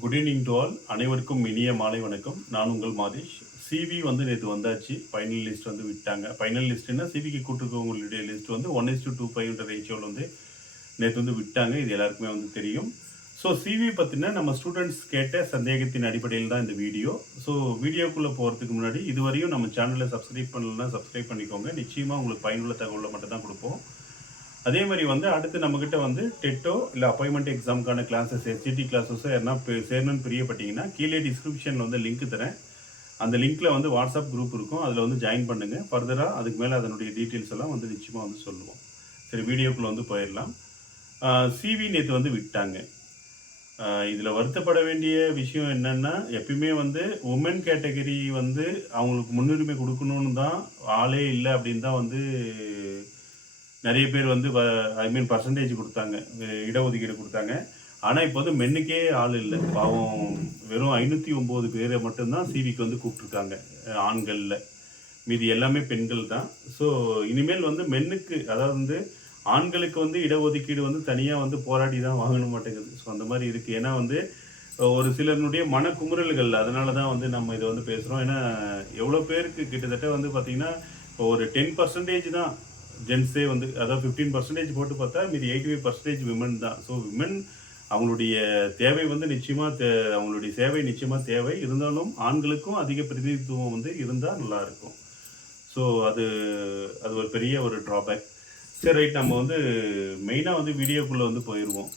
Good evening to all. அனைவருக்கும் இனிய மாலை வணக்கம். நான் உங்கள் மாதேஷ். சிவி வந்து நேற்று வந்தாச்சு. ஃபைனல் லிஸ்ட் வந்து விட்டாங்க. ஃபைனல் லிஸ்ட்னா சிவிக்கு கூட்டிருக்கவங்களுடைய லிஸ்ட் வந்து 1:25 ரேஷியோவில் வந்து நேற்று வந்து விட்டாங்க. இது எல்லாருக்குமே வந்து தெரியும். ஸோ சிவி பற்றின நம்ம ஸ்டூடெண்ட்ஸ் கேட்ட சந்தேகத்தின் அடிப்படையில் தான் இந்த வீடியோ. ஸோ வீடியோக்குள்ளே போகிறதுக்கு முன்னாடி இதுவரையும் நம்ம சேனலை சப்ஸ்கிரைப் பண்ணலன்னா சப்ஸ்கிரைப் பண்ணிக்கோங்க. நிச்சயமாக உங்களுக்கு பயனுள்ள தகவலை மட்டும் தான் கொடுப்போம். அதே மாதிரி வந்து அடுத்து நம்மக்கிட்ட வந்து டெட்டோ இல்லை அப்பாயின்மெண்ட் எக்ஸாமுக்கான கிளாஸஸ் எஸ்ஜிடி கிளாஸஸோ யாருன்னா சேரணும்னு பிரியப்பட்டீங்கன்னா கீழே டிஸ்கிரிப்ஷனில் வந்து லிங்க் தரேன். அந்த லிங்க்கில் வந்து வாட்ஸ்அப் குரூப் இருக்கும். அதில் வந்து ஜாயின் பண்ணுங்கள். ஃபர்தராக அதுக்கு மேலே அதனுடைய டீட்டெயில்ஸ் எல்லாம் வந்து நிச்சயமாக வந்து சொல்லுவோம். சரி, வீடியோக்குள்ளே வந்து போயிடலாம். சிவி நேற்று வந்து விட்டாங்க. இதில் வருத்தப்பட வேண்டிய விஷயம் என்னென்னா, எப்பயுமே வந்து உமன் கேட்டகரி வந்து அவங்களுக்கு முன்னுரிமை கொடுக்கணுன்னு தான், ஆளே இல்லை அப்படின்னு தான் வந்து நிறைய பேர் வந்து பர்சன்டேஜ் கொடுத்தாங்க, இடஒதுக்கீடு கொடுத்தாங்க. ஆனால் இப்போ வந்து மென்னுக்கே ஆள் இல்லை. பாவம், வெறும் 509 பேரை மட்டும்தான் சிவிக்கு வந்து கூப்பிட்ருக்காங்க ஆண்களில். மீதி எல்லாமே பெண்கள் தான். ஸோ இனிமேல் வந்து மென்னுக்கு, அதாவது வந்து ஆண்களுக்கு வந்து இடஒதுக்கீடு வந்து தனியாக வந்து போராடி தான் வாங்கணும் மாட்டேங்குது. ஸோ அந்த மாதிரி இருக்குது. ஏன்னா வந்து ஒரு சிலருடைய மனக்குமுறல்கள், அதனால தான் வந்து நம்ம இதை வந்து பேசுகிறோம். ஏன்னா எவ்வளோ பேருக்கு கிட்டத்தட்ட வந்து பார்த்திங்கன்னா ஒரு 10% தான் ஜென்ஸே வந்து, அதாவது 15% போட்டு பார்த்தா மீதி 85% விமன் தான். ஸோ விமன் அவங்களுடைய தேவை வந்து நிச்சயமாக அவங்களுடைய சேவை நிச்சயமாக தேவை. இருந்தாலும் ஆண்களுக்கும் அதிக பிரதிநிதித்துவம் வந்து இருந்தால் நல்லாயிருக்கும். ஸோ அது ஒரு பெரிய ஒரு ட்ராபேக். சரி, ரைட், நம்ம வந்து மெயினாக வந்து வீடியோக்குள்ளே வந்து போயிடுவோம்.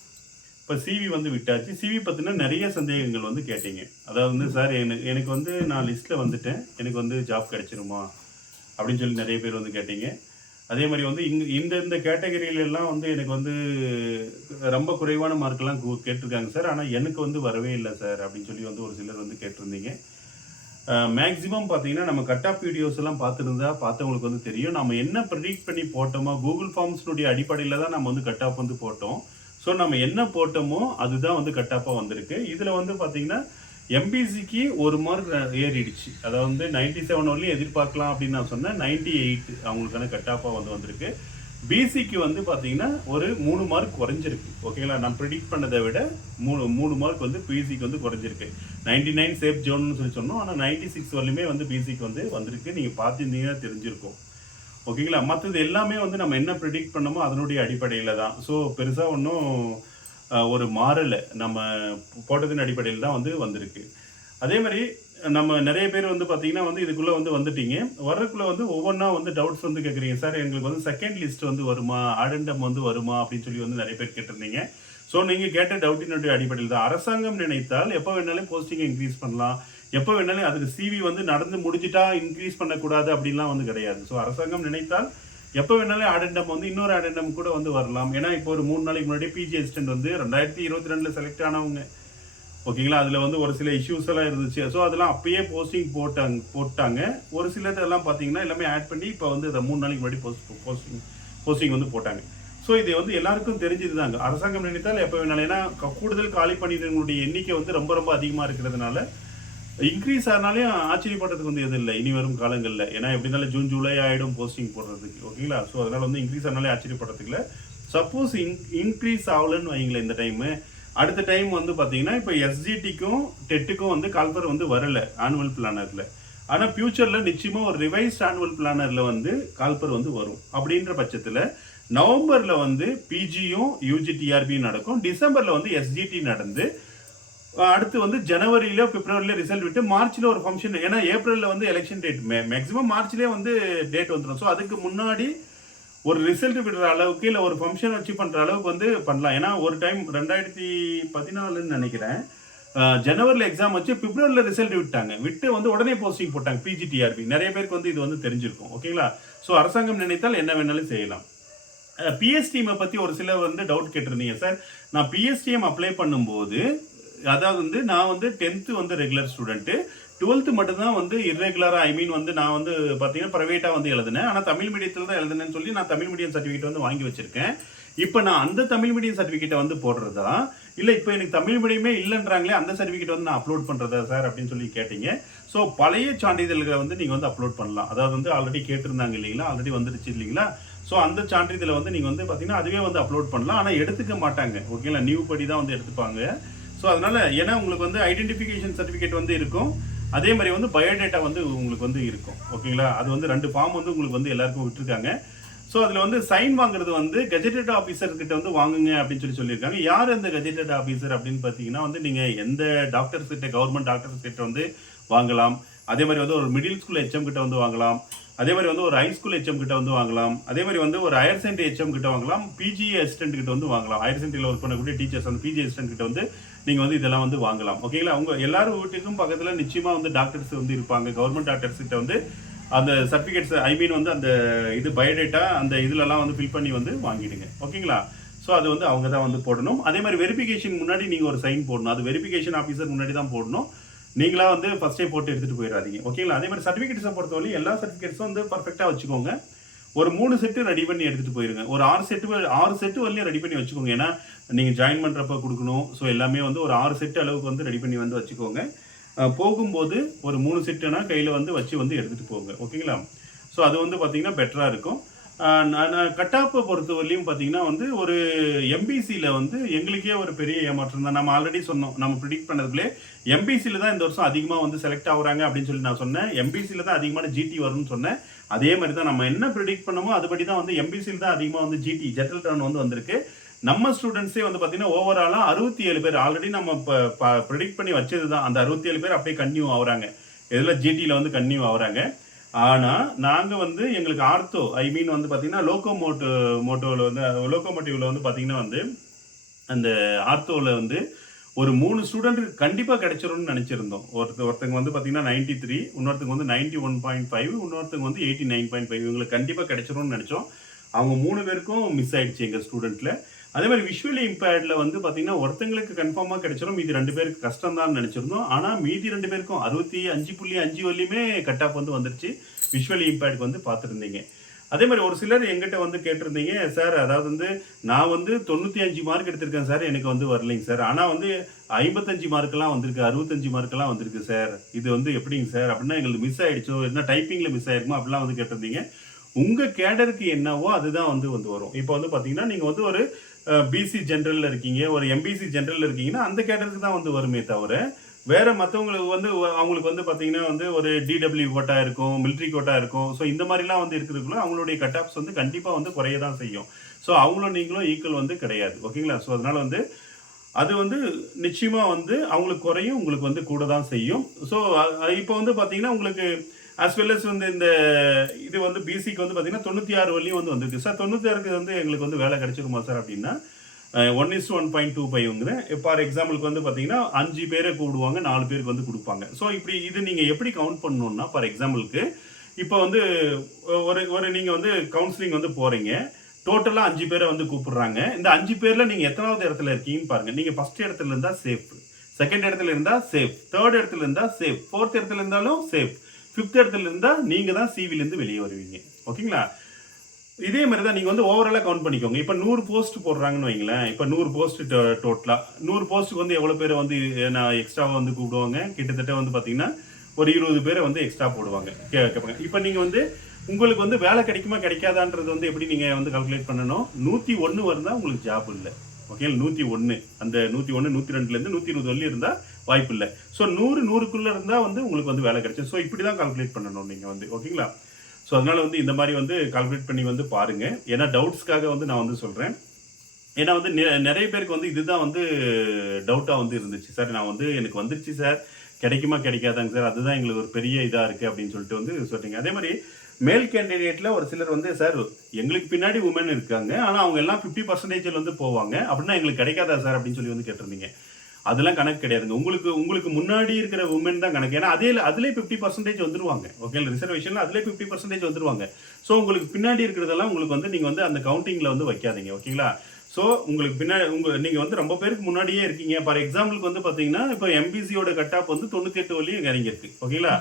இப்போ சிவி வந்து விட்டாச்சு. சிவி பற்றின நிறைய சந்தேகங்கள் வந்து கேட்டீங்க. அதாவது வந்து சார் எனக்கு வந்து நான் லிஸ்ட்டில் வந்துட்டேன், எனக்கு வந்து ஜாப் கிடைச்சிருமா அப்படின்னு சொல்லி நிறைய பேர் வந்து கேட்டீங்க. அதே மாதிரி வந்து இந்த கேட்டகரியிலெல்லாம் வந்து எனக்கு வந்து ரொம்ப குறைவான மார்க்கெல்லாம் கேட்டிருக்காங்க சார், ஆனால் எனக்கு வந்து வரவே இல்லை சார் அப்படின்னு சொல்லி வந்து ஒரு சிலர் வந்து கேட்டிருந்தீங்க. மேக்ஸிமம் பார்த்தீங்கன்னா நம்ம கட் ஆஃப் வீடியோஸ் எல்லாம் பார்த்தவங்களுக்கு வந்து தெரியும். நம்ம என்ன ப்ரெடிக்ட் பண்ணி போட்டோமோ, கூகுள் ஃபார்ம்ஸ்னுடைய அடிப்படையில் தான் நம்ம வந்து கட் ஆஃப் வந்து போட்டோம். ஸோ நம்ம என்ன போட்டோமோ அதுதான் வந்து கட் ஆஃபாக வந்திருக்கு. இதில் வந்து பார்த்தீங்கன்னா எம்பிசிக்கு 1 மார்க் ஏறிடுச்சு. அதை வந்து 97 வரலையும் எதிர்பார்க்கலாம் அப்படின்னு நான் சொன்னேன். 98 அவங்களுக்கான கட் ஆஃபாக வந்து வந்திருக்கு. பிசிக்கு வந்து பார்த்தீங்கன்னா ஒரு 3 மார்க் குறைஞ்சிருக்கு. ஓகேங்களா, நான் ப்ரிடிக்ட் பண்ணதை விட 3 மார்க் வந்து பிசிக்கு வந்து குறைஞ்சிருக்கு. 99 சேஃப் ஜோன்னு சொல்லி சொன்னோம், ஆனால் 96 வரலையுமே வந்து பிசிக்கு வந்து வந்திருக்கு. நீங்கள் பார்த்துருந்தீங்கன்னா தெரிஞ்சிருக்கும். ஓகேங்களா, மற்றது எல்லாமே வந்து நம்ம என்ன ப்ரிடிக்ட் பண்ணமோ அதனுடைய அடிப்படையில் தான். ஸோ பெருசாக ஒன்றும் ஒரு மாறலை, நம்ம போட்டதின் அடிப்படையில் தான் வந்து வந்திருக்கு. அதே மாதிரி நம்ம நிறைய பேர் வந்து பார்த்தீங்கன்னா வந்து இதுக்குள்ளே வந்து வந்துட்டீங்க. வர்றதுக்குள்ளே வந்து ஒவ்வொன்றா வந்து டவுட்ஸ் வந்து கேட்குறீங்க. சார் எங்களுக்கு வந்து செகண்ட் லிஸ்ட் வந்து வருமா, ஆடண்டம் வந்து வருமா அப்படின்னு சொல்லி வந்து நிறைய பேர் கேட்டிருந்தீங்க. ஸோ நீங்கள் கேட்ட டவுட்டினுடைய அடிப்படையில் தான். அரசாங்கம் நினைத்தால் எப்போ வேணாலும் போஸ்டிங்கை இன்க்ரீஸ் பண்ணலாம், எப்போ வேணாலும் அதுக்கு சிவி வந்து நடந்து முடிஞ்சிட்டா இன்க்ரீஸ் பண்ணக்கூடாது அப்படின்லாம் வந்து கிடையாது. ஸோ அரசாங்கம் நினைத்தால் எப்போ வேணாலும் ஆடண்டம் வந்து இன்னொரு ஆடண்டம் கூட வந்து வரலாம். ஏன்னா இப்போ ஒரு 3 நாளைக்கு முன்னாடி பிஜி அசிஸ்டன்ட் வந்து 2022 செலக்ட் ஆனவங்க. ஓகேங்களா, அதில் வந்து ஒரு சில இஷ்யூஸ் எல்லாம் இருந்துச்சு. ஸோ அதெல்லாம் அப்பயே போஸ்டிங் போட்டாங்க. ஒரு சிலதெல்லாம் பார்த்தீங்கன்னா எல்லாமே ஆட் பண்ணி இப்போ வந்து அதை 3 நாளைக்கு முன்னாடி போஸ்டிங் வந்து போட்டாங்க. ஸோ இது வந்து எல்லாருக்கும் தெரிஞ்சது தாங்க. அரசாங்கம் நினைத்தால் எப்போ வேணாலும், ஏன்னா கூடுதல் காலி பணியிடங்களுடைய எண்ணிக்கை வந்து ரொம்ப ரொம்ப அதிகமாக இருக்கிறதுனால இன்க்ரீஸ் ஆனாலும் ஆச்சரியப்படுறதுக்கு வந்து எதுவும் இல்லை இனி வரும் காலங்களில். ஏன்னா எப்படி இருந்தாலும் ஜூன் ஜூலை ஆகிடும் போஸ்டிங் போடுறதுக்கு. ஓகேங்களா, ஸோ அதனால் வந்து இன்க்ரீஸ் ஆனாலே ஆச்சரியப்படுறதுக்கு இல்லை. சப்போஸ் இன்க்ரீஸ் ஆகலன்னு வைங்களேன் இந்த டைமு, அடுத்த டைம் வந்து பார்த்தீங்கன்னா இப்போ எஸ்ஜிடிக்கும் டெட்டுக்கும் வந்து கால்பர் வந்து வரலை ஆனுவல் பிளானரில். ஆனால் ஃபியூச்சரில் நிச்சயமாக ஒரு ரிவைஸ்ட் ஆனுவல் பிளானரில் வந்து கால்பர் வந்து வரும். அப்படின்ற பட்சத்தில் நவம்பரில் வந்து பிஜியும் யூஜிடிஆர்பியும் நடக்கும். டிசம்பரில் வந்து எஸ்ஜிடி நடந்து அடுத்து வந்து ஜனவரியில பிப்ரவரியில ரிசல்ட் விட்டு மார்ச்ல ஒரு ஃபங்க்ஷன். ஏன்னா ஏப்ரலில் வந்து எலெக்ஷன் டேட், மேக்ஸிமம் மார்ச்லேயே வந்து டேட் வந்துடும். ஸோ அதுக்கு முன்னாடி ஒரு ரிசல்ட் விடுற அளவுக்கு இல்லை ஒரு ஃபங்க்ஷன் வச்சு பண்ணுற அளவுக்கு வந்து பண்ணலாம். ஏன்னா ஒரு டைம் 2014 நினைக்கிறேன் ஜனவரியில் எக்ஸாம் வச்சு பிப்ரவரியில் ரிசல்ட் விட்டு வந்து உடனே போஸ்டிங் போட்டாங்க பிஜிடிஆர்பி. நிறைய பேருக்கு வந்து இது வந்து தெரிஞ்சிருக்கும். ஓகேங்களா, ஸோ அரசாங்கம் நினைத்தால் என்ன வேணாலும் செய்யலாம். பிஎஸ்டிஎம் பற்றி ஒரு சிலர் வந்து டவுட் கேட்டிருந்தீங்க. சார் நான் பிஎஸ்டிஎம் அப்ளை பண்ணும்போது, அதாவது வந்து நான் வந்து 10th வந்து ரெகுலர் ஸ்டூடெண்ட்டு, 12th மட்டும்தான் வந்து இர்ரெகுலராக, வந்து நான் வந்து பார்த்தீங்கன்னா ப்ரைவேட்டாக வந்து எழுதினேன். ஆனால் தமிழ் மீடியத்தில் தான் எழுதுனேன்னு சொல்லி நான் தமிழ் மீடியம் சர்டிஃபிகேட் வந்து வாங்கி வச்சிருக்கேன். இப்போ நான் அந்த தமிழ் மீடியம் சர்டிஃபிகேட்டை வந்து போடுறதா இல்லை இப்போ எனக்கு தமிழ் மீடியமே இல்லைன்றாங்களே அந்த சர்டிஃபிகேட் வந்து நான் அப்லோட் பண்ணுறதா சார் அப்படின்னு சொல்லி கேட்டீங்க. ஸோ பழைய சான்றிதழ்களை வந்து நீங்கள் வந்து அப்லோட் பண்ணலாம். அதாவது வந்து ஆல்ரெடி கேட்டிருந்தாங்க இல்லைங்களா, ஆல்ரெடி வந்துருச்சு இல்லைங்களா. ஸோ அந்த சான்றிதழை வந்து நீங்கள் வந்து பார்த்தீங்கன்னா அதுவே வந்து அப்லோட் பண்ணலாம். ஆனால் எடுத்துக்க மாட்டாங்க. ஓகேங்களா, நியூ படி தான் வந்து எடுத்துப்பாங்க. ஸோ அதனால் ஏன்னா உங்களுக்கு வந்து ஐடென்டிஃபிகேஷன் சர்டிஃபிகேட் வந்து இருக்கும், அதே மாதிரி வந்து பயோடேட்டா வந்து உங்களுக்கு வந்து இருக்கும். ஓகேங்களா? அது வந்து 2 ஃபார்ம் வந்து உங்களுக்கு வந்து எல்லாருக்கும் விட்டுருக்காங்க. ஸோ அதில் வந்து சைன் வாங்குறது வந்து கெஜெட்டட் ஆஃபீஸர் கிட்ட வந்து வாங்குங்க அப்படின்னு சொல்லியிருக்காங்க. யார் அந்த கெஜெட்டட் ஆஃபீஸர் அப்படின்னு பார்த்தீங்கன்னா வந்து நீங்கள் எந்த டாக்டர்ஸ் கிட்ட, கவர்மெண்ட் டாக்டர்ஸ் கிட்ட வந்து வாங்கலாம். அதே மாதிரி வந்து ஒரு மிடில் ஸ்கூல் ஹெச்எம் கிட்ட வந்து வாங்கலாம். அதே மாதிரி வந்து ஒரு ஹை ஸ்கூல் ஹெச்எம் கிட்ட வந்து வாங்கலாம். அதே மாதிரி வந்து ஒரு ஹையர் செகண்டரி ஹெச்எம் கிட்ட வாங்கலாம். பிஜி அசிஸ்டன்ட் கிட்ட வந்து வாங்கலாம். ஹையர் செகண்டரியில் ஒர்க் பண்ணக்கூடிய டீச்சர்ஸ் அந்த பிஜி அசிஸ்டன்ட் கிட்ட வந்து நீங்கள் வந்து இதெல்லாம் வந்து வாங்கலாம். ஓகேங்களா? உங்க எல்லாரும் வீட்டுக்கும் பக்கத்தில் நிச்சயமாக வந்து டாக்டர்ஸ் வந்து இருப்பாங்க. கவர்மெண்ட் டாக்டர்ஸ் கிட்ட வந்து அந்த சர்டிஃபிகேட்ஸ் வந்து அந்த இது பயோடேட்டா அந்த இதுலலாம் வந்து ஃபில் பண்ணி வந்து வாங்கிடுங்க. ஓகேங்களா? ஸோ அது வந்து அவங்க தான் வந்து போடணும். அதே மாதிரி வெரிஃபிகேஷன் முன்னாடி நீங்கள் ஒரு சைன் போடணும். அது வெரிஃபிகேஷன் ஆஃபீஸர் முன்னாடி தான் போடணும். நீங்களா வந்து ஃபர்ஸ்டே போட்டு எடுத்துகிட்டு போயிடாதீங்க. ஓகேங்களா? அதே மாதிரி சர்டிஃபிகேட்ஸை பொறுத்தவரை எல்லா சர்டிஃபிகேட்ஸும் வந்து பர்ஃபெக்டாக வச்சுக்கோங்க. ஒரு 3 செட்டு ரெடி பண்ணி எடுத்துகிட்டு போயிருங்க. ஒரு 6 செட்டு வரலையும் ரெடி பண்ணி வச்சுக்கோங்க. ஏன்னா நீங்கள் ஜாயின் பண்ணுறப்ப கொடுக்கணும். ஸோ எல்லாமே வந்து ஒரு 6 செட்டு அளவுக்கு வந்து ரெடி பண்ணி வந்து வச்சுக்கோங்க. போகும்போது ஒரு 3 செட்டுனா கையில் வந்து வச்சு வந்து எடுத்துகிட்டு போங்க. ஓகேங்களா? ஸோ அது வந்து பார்த்தீங்கன்னா பெட்டராக இருக்கும். நான் கட் ஆஃபை பொறுத்தவரையிலையும் பார்த்தீங்கன்னா வந்து ஒரு எம்பிசியில் வந்து எங்களுக்கே ஒரு பெரிய ஏமாற்றம் தான். நம்ம ஆல்ரெடி சொன்னோம், நம்ம ப்ரிடிக்ட் பண்ணதுக்குள்ளே எம்பிசியில் தான் இந்த வருஷம் அதிகமாக வந்து செலக்ட் ஆகுறாங்க அப்படின்னு சொல்லி நான் சொன்னேன். எம்பிசியில் தான் அதிகமான ஜிடி வரும்னு சொன்னேன். அதே மாதிரி தான் நம்ம என்ன ப்ரிடிக்ட் பண்ணமோ அதுபடி தான் வந்து எம்பிசியில் தான் அதிகமாக வந்து ஜிடி ஜெனரல் டர்ன் வந்து வந்திருக்கு. நம்ம ஸ்டூடெண்ட்ஸே வந்து பார்த்தீங்கன்னா ஓவராலாக 67 பேர் ஆல்ரெடி நம்ம இப்போ ப்ரிடிக்ட் பண்ணி வச்சது தான். அந்த 67 பேர் அப்படியே கன்டினியூ ஆகுறாங்க. இதில் ஜிடியில் வந்து கன்டினியூ ஆகுறாங்க. ஆனால் நாங்கள் வந்து எங்களுக்கு ஆர்த்தோ வந்து பார்த்தீங்கன்னா லோக்கோமோட்டிவில் வந்து பார்த்தீங்கன்னா வந்து அந்த ஆர்த்தோவில் வந்து ஒரு 3 ஸ்டூடெண்ட் கண்டிப்பாக கிடைச்சிரும்னு நினச்சிருந்தோம். ஒருத்தங்க வந்து பார்த்தீங்கன்னா 93, இன்னொருத்தங்க வந்து 91.5, இன்னொருத்தங்க வந்து 89.5. இவங்களுக்கு கண்டிப்பாக கிடைச்சிரும்னு நினச்சோம். அவங்க 3 பேருக்கும் மிஸ் ஆயிடுச்சு எங்கள் ஸ்டூடெண்ட்டில். அதே மாதிரி விஷுவலி இம்பேர்டில் வந்து பார்த்தீங்கன்னா ஒருத்தங்களுக்கு கன்ஃபார்மாக கிடைச்சிடும், மீதி 2 பேருக்கு கஷ்டம் தான் நினச்சிருந்தோம். ஆனால் மீதி 2 பேருக்கும் 65.5 வரலையுமே கட் ஆஃப் வந்து வந்துருச்சு. விஷுவலி இம்பேர்டுக்கு வந்து பார்த்துருந்தீங்க. அதே மாதிரி ஒரு சிலர் எங்கிட்ட வந்து கேட்டிருந்தீங்க, சார் அதாவது வந்து நான் வந்து 95 மார்க் எடுத்திருக்கேன் சார், எனக்கு வந்து வரலைங்க சார். ஆனால் வந்து 55 மார்க்கெல்லாம் வந்திருக்கு, 65 மார்க்கெல்லாம் வந்திருக்கு சார், இது வந்து எப்படிங்க சார் அப்படின்னா எங்களுக்கு மிஸ் ஆகிடுச்சோ, என்ன டைப்பிங்கில் மிஸ் ஆயிருக்குமோ அப்படிலாம் வந்து கேட்டிருந்தீங்க. உங்கள் கேடருக்கு என்னவோ அதுதான் வந்து வரும். இப்போ வந்து பார்த்தீங்கன்னா நீங்கள் வந்து ஒரு பிசி ஜென்ரலில் இருக்கீங்க, ஒரு எம்பிசி ஜென்ரலில் இருக்கீங்கன்னா அந்த கேடருக்கு தான் வந்து வருமே தவிர வேற மற்றவங்களுக்கு வந்து அவங்களுக்கு வந்து பார்த்தீங்கன்னா வந்து ஒரு டிடபிள்யூ கோட்டா இருக்கும், மிலிட்ரி கோட்டா இருக்கும். ஸோ இந்த மாதிரிலாம் வந்து இருக்கிறதுக்குள்ள அவங்களுடைய கட் ஆஃப்ஸ் வந்து கண்டிப்பாக வந்து குறைய தான் செய்யும். ஸோ அவங்களும் நீங்களும் ஈக்குவல் வந்து கிடையாது. ஓகேங்களா? ஸோ அதனால வந்து அது வந்து நிச்சயமாக வந்து அவங்களுக்கு குறையும், உங்களுக்கு வந்து கூட தான் செய்யும். ஸோ இப்போ வந்து பார்த்தீங்கன்னா உங்களுக்கு as well as வந்து இந்த இது வந்து பிசிக்கு வந்து பார்த்தீங்கன்னா 96 வரலையும் வந்து வந்திருக்கு சார். 96க்கு வந்து எங்களுக்கு வந்து வேலை கிடைச்சிருமா சார் அப்படின்னா 1:1.25 ஃபார் எக்ஸாம்பிளுக்கு வந்து பார்த்தீங்கன்னா 5 பேரை கூடுவாங்க, 4 பேருக்கு வந்து கொடுப்பாங்க. ஸோ இப்படி இது நீங்கள் எப்படி கவுண்ட் பண்ணணும்னா ஃபார் எக்ஸாம்பிளுக்கு இப்போ வந்து ஒரு நீங்கள் வந்து கவுன்சிலிங் வந்து போகிறீங்க, டோட்டலாக 5 பேரை வந்து கூப்பிடுறாங்க. இந்த 5 பேரில் நீங்கள் எத்தனாவது இடத்துல இருக்கீங்கன்னு பாருங்கள். நீங்கள் ஃபர்ஸ்ட் இடத்துல இருந்தால் சேஃப், செகண்ட் இடத்துல இருந்தால் சேஃப், தேர்ட் இடத்துல இருந்தால் சேஃப், ஃபோர்த் இடத்துல இருந்தாலும் சேஃப், ஃபிஃப்த் இடத்துல இருந்தால் நீங்கள் தான் சிவிலேருந்து வெளியே வருவீங்க. ஓகேங்களா? இதே மாதிரி தான் நீங்கள் வந்து ஓவராலாக கவுண்ட் பண்ணிக்கோங்க. இப்போ 100 போஸ்ட் போடுறாங்கன்னு வைங்களேன். இப்போ 100 போஸ்ட் டோட்டலாக 100 போஸ்ட்டுக்கு வந்து எவ்வளோ பேரை வந்து நான் எக்ஸ்ட்ராவாக வந்து கூப்பிடுவாங்க, கிட்டத்தட்ட வந்து பார்த்தீங்கன்னா ஒரு 20 பேரை வந்து எக்ஸ்ட்ரா போடுவாங்க கேட்பாங்க. இப்போ நீங்கள் வந்து உங்களுக்கு வந்து வேலை கிடைக்குமா கிடைக்காதான்றது வந்து எப்படி நீங்கள் வந்து கால்குலேட் பண்ணணும். 101 வருந்தா உங்களுக்கு ஜாப் இல்லை. ஓகேங்களா? 101 அந்த 101 102லேருந்து 120 வரலையும் இருந்தால் வாய்ப்பு இல்லை. ஸோ 100க்குள்ளே இருந்தால் வந்து உங்களுக்கு வந்து வேலை கிடைக்கும். ஸோ இப்படி தான் கால்குலேட் பண்ணணும் நீங்கள் வந்து. ஓகேங்களா? ஸோ அதனால் வந்து இந்த மாதிரி வந்து கால்குலேட் பண்ணி வந்து பாருங்கள். ஏன்னா டவுட்ஸ்க்காக வந்து நான் வந்து சொல்கிறேன். ஏன்னா வந்து நிறைய பேருக்கு வந்து இதுதான் வந்து டவுட்டாக வந்து இருந்துச்சு. சார் நான் வந்து எனக்கு வந்துருச்சு சார், கிடைக்குமா கிடைக்காதாங்க சார், அதுதான் எங்களுக்கு ஒரு பெரிய இதாக இருக்குது அப்படின்னு சொல்லிட்டு வந்து சொல்லிட்டீங்க. அதே மாதிரி மேல் கேண்டிடேட்டில் ஒரு சிலர் வந்து சார் எங்களுக்கு பின்னாடி உமன் இருக்காங்க, ஆனால் அவங்க எல்லாம் 50% வந்து போவாங்க, அப்படின்னா எங்களுக்கு கிடைக்காதா சார் அப்படின்னு சொல்லி வந்து கேட்டிருந்தீங்க. அதெல்லாம் கணக்கு கிடையாதுங்க. உங்களுக்கு முன்னாடி இருக்கிற உமன் தான் கணக்கு. ஏன்னா அதுலேயே 50% வந்துருவாங்க. ஓகே, ரிசர்வேஷனில் அதுலேயே 50% வந்துருவாங்க. ஸோ உங்களுக்கு பின்னாடி இருக்கிறதெல்லாம் உங்களுக்கு வந்து நீங்கள் வந்து அந்த கவுண்டிங்கில் வந்து வைக்காதீங்க. ஓகேங்களா? ஸோ உங்களுக்கு பின்னாடி நீங்கள் வந்து ரொம்ப பேருக்கு முன்னாடியே இருக்கீங்க. ஃபார் எக்ஸாம்பிளுக்கு வந்து பார்த்தீங்கன்னா இப்போ எம்பிசியோட கட் ஆஃப் வந்து 98 வரையும் இறங்கியிருக்கு. ஓகேங்களா?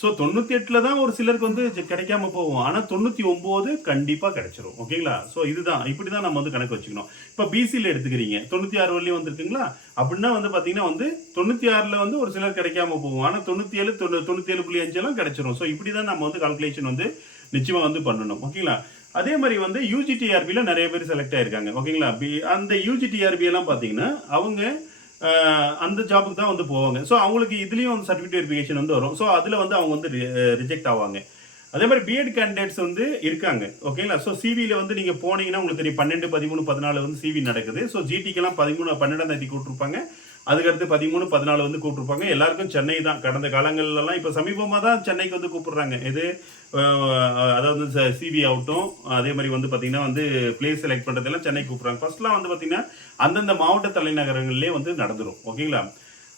ஸோ 98ல் தான் ஒரு சிலருக்கு வந்து கிடைக்காம போகும், ஆனால் 99 கண்டிப்பாக கிடைச்சிரும். ஓகேங்களா? ஸோ இதுதான் இப்படி தான் நம்ம வந்து கணக்கு வச்சுக்கணும். இப்போ பிசியில் எடுத்துக்கிறீங்க 96 வரலையும் வந்துருக்குங்களா, அப்படின்னா வந்து பார்த்தீங்கன்னா வந்து 96ல் வந்து ஒரு சிலர் கிடைக்காம போகும், ஆனால் 97 97.5 எல்லாம் கிடைச்சிரும். ஸோ இப்படி தான் நம்ம வந்து கால்குலேஷன் வந்து நிச்சயமாக வந்து பண்ணணும். ஓகேங்களா? அதே மாதிரி வந்து யூஜிடிஆர்பியில் நிறைய பேர் செலக்ட் ஆயிருக்காங்க. ஓகேங்களா? அந்த யூஜிடிஆர்பி எல்லாம் பார்த்தீங்கன்னா அவங்க அந்த ஜாபுக்கு தான் வந்து போவாங்க. ஸோ அவங்களுக்கு இதுலயும் வந்து சர்டிஃபிகேட் வெரிஃபிகேஷன் வந்து வரும். ஸோ அதுல வந்து அவங்க வந்து ரிஜெக்ட் ஆவாங்க. அதே மாரி பிஎட் கேண்டிடேட்ஸ் வந்து இருக்காங்க. ஓகேங்களா? ஸோ சிவில வந்து நீங்க போனீங்கன்னா உங்களுக்கு தெரியும் 12, 13, 14 வந்து சிவி நடக்குது. ஸோ ஜிடிக்கெல்லாம் 12ஆம் தேதி கூப்பிட்டுருப்பாங்க. அதுக்கடுத்து 13, 14 வந்து கூப்பிட்டுருப்பாங்க. எல்லாருக்கும் சென்னை தான். கடந்த காலங்கள்லலாம் இப்ப சமீபமா தான் சென்னைக்கு வந்து கூப்பிடுறாங்க. இது அ அதாவது சிவி ஆகட்டும், அதே மாரி வந்து பார்த்தீங்கன்னா வந்து பிளேஸ் செலக்ட் பண்றதெல்லாம் சென்னைக்கு கூப்பிடுறாங்க. ஃபர்ஸ்ட்லாம் வந்து பார்த்தீங்கன்னா, அந்தந்த மாவட்ட தலைநகரங்கள்லயே வந்து நடந்துரும். ஓகேங்களா?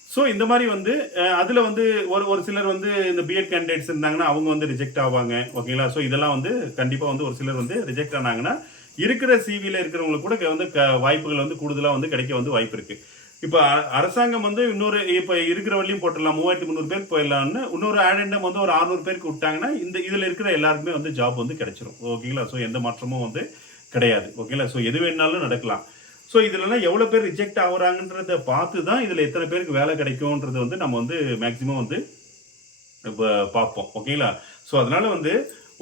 ஸோ இந்த மாரி வந்து அதுல வந்து ஒரு ஒரு சிலர் வந்து இந்த பிஎட் கேண்டிடேட்ஸ் இருந்தாங்கன்னா, அவங்க வந்து ரிஜெக்ட் ஆவாங்க. ஓகேங்களா? ஸோ இதெல்லாம் வந்து கண்டிப்பா வந்து ஒரு சிலர் வந்து ரிஜெக்ட் ஆனாங்கன்னா, இருக்கிற சிவில இருக்கிறவங்களுக்கு கூட வந்து வாய்ப்புகள் வந்து கூடுதலா வந்து கிடைக்க வந்து வாய்ப்பு இருக்கு. இப்ப அரசாங்கம் வந்து இன்னொரு இப்ப இருக்கிற வரையும் போட்டுடலாம் 3300 பேருக்கு போயிடலாம்னு இன்னொரு ஆடெண்டம் வந்து ஒரு 600 பேருக்கு விட்டாங்கன்னா, இந்த இதுல இருக்கிற எல்லாருக்குமே வந்து ஜாப் வந்து கிடைச்சிரும். ஓகேங்களா? ஸோ எந்த மாற்றமும் வந்து கிடையாது. ஓகேங்களா? ஸோ எது வேணாலும் நடக்கலாம். ஸோ இதுலலாம் எவ்வளோ பேர் ரிஜெக்ட் ஆகுறாங்கன்றத பார்த்து தான் இதுல எத்தனை பேருக்கு வேலை கிடைக்கும்ன்றது வந்து நம்ம வந்து மேக்ஸிமம் வந்து இப்ப பார்ப்போம். ஓகேங்களா? ஸோ அதனால வந்து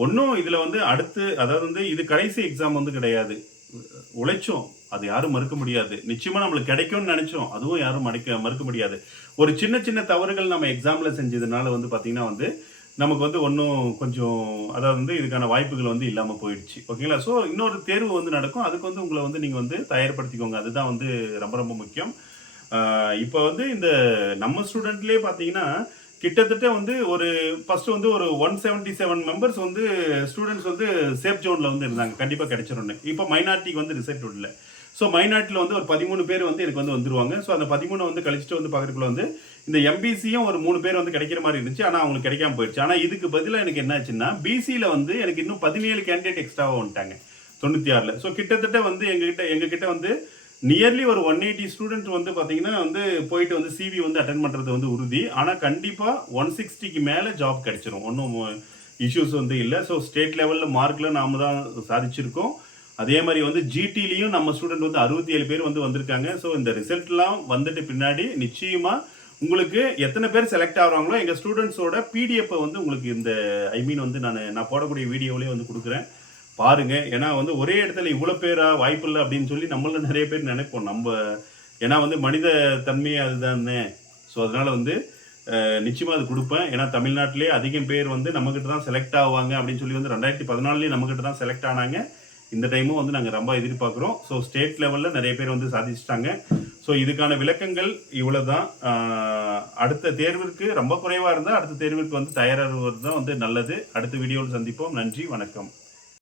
ஒண்ணும் இதுல வந்து அடுத்து அதாவது வந்து இது கடைசி எக்ஸாம் வந்து கிடையாது. உழைச்சோம். அது யாரும் மறுக்க முடியாது. நிச்சயமா நம்மளுக்கு கிடைக்கும்னு நெனைச்சோம். அதுவும் யாரும் மறுக்க முடியாது. ஒரு சின்ன சின்ன தவறுகள் நம்ம எக்ஸாம்ல செஞ்சதுனால வந்து பார்த்தீங்கன்னா வந்து, நமக்கு வந்து ஒண்ணும் கொஞ்சம் அதாவது வந்து இதுக்கான வாய்ப்புகள் வந்து இல்லாம போயிடுச்சு. ஓகேங்களா? ஸோ இன்னொரு தேர்வு வந்து நடக்கும். அதுக்கு வந்து உங்கள வந்து நீங்க வந்து தயார்படுத்திக்கோங்க. அதுதான் வந்து ரொம்ப ரொம்ப முக்கியம். இப்ப வந்து இந்த நம்ம ஸ்டூடண்ட்லயே பார்த்தீங்கன்னா, கிட்டத்தட்ட வந்து ஒரு ஃபர்ஸ்ட் வந்து ஒரு 177 மெம்பர்ஸ் வந்து ஸ்டூடண்ட்ஸ் வந்து சேஃப் ஜோன்ல வந்து இருந்தாங்க. கண்டிப்பா கிடைச்சிரும்னு. இப்ப மைனாரிட்டிக்கு வந்து ரிசல்ட் விடல. ஸோ மைனாரிட்டில வந்து ஒரு 13 பேர் வந்து எனக்கு வந்து வந்துருவாங்க. ஸோ அந்த 13 வந்து கழிச்சுட்டு வந்து பார்க்கறதுக்குள்ள வந்து இந்த எம்பிசியும் ஒரு 3 பேர் வந்து கிடைக்கிற மாரி இருந்துச்சு. ஆனா அவங்களுக்கு கிடைக்காம போயிடுச்சு. ஆனா இதுக்கு பதிலா எனக்கு என்ன ஆச்சுன்னா, பிசில வந்து எனக்கு இன்னும் 17 கேண்டிடேட் எக்ஸ்ட்ராவா வந்துட்டாங்க. 96ல. ஸோ கிட்டத்தட்ட வந்து எங்ககிட்ட வந்து நியர்லி ஒரு 180 ஸ்டூடெண்ட் வந்து பார்த்தீங்கன்னா வந்து போயிட்டு வந்து சிவி வந்து அட்டெண்ட் பண்றது வந்து உறுதி. ஆனா கண்டிப்பா 160க்கு மேல ஜாப் கிடைச்சிரும். ஒண்ணும் இஷ்யூஸ் வந்து இல்ல. ஸோ ஸ்டேட் லெவல்ல மார்க்ல நாம தான் சாதிச்சிருக்கோம். அதே மாரி வந்து ஜிடிலயும் நம்ம ஸ்டூடெண்ட் வந்து 67 பேர் வந்து வந்திருக்காங்க. ஸோ இந்த ரிசல்ட்லாம் வந்துட்டு பின்னாடி நிச்சயமா உங்களுக்கு எத்தன பேர் செலக்ட் ஆகுறாங்களோ எங்க ஸ்டூடண்ட்ஸோட பிடிஎஃப் வந்து உங்களுக்கு இந்த ஐ மீன் வந்து நான் போடக்கூடிய வீடியோலயே வந்து குடுக்குறேன். பாருங்க. ஏன்னா வந்து ஒரே இடத்துல இவ்வளோ பேரா வாய்ப்பில்ல அப்படின்னு சொல்லி நம்மள நெறைய பேர் நெனைப்போம். ஏன்னா வந்து மனித தன்மையே அதுதானே. ஸோ அதனால வந்து நிச்சயமா அது குடுப்பேன். ஏன்னா தமிழ்நாட்டிலேயே அதிகம் பேர் வந்து நம்மகிட்ட தான் செலக்ட் ஆவாங்க அப்படின்னு சொல்லி வந்து 2014லயே நம்மகிட்ட தான் செலக்ட் ஆனாங்க. இந்த டைமும் வந்து நாங்க ரொம்ப எதிர்பார்க்குறோம். ஸோ ஸ்டேட் லெவல்ல நெறைய பேர் வந்து சாதிச்சுட்டாங்க. ஸோ இதுக்கான விளக்கங்கள் இவ்வளவுதான். அடுத்த தேர்விற்கு ரொம்ப குறைவா இருந்தா, அடுத்த தேர்விற்கு வந்து தயாராகுவது தான் வந்து நல்லது. அடுத்த வீடியோவில் சந்திப்போம். நன்றி, வணக்கம்.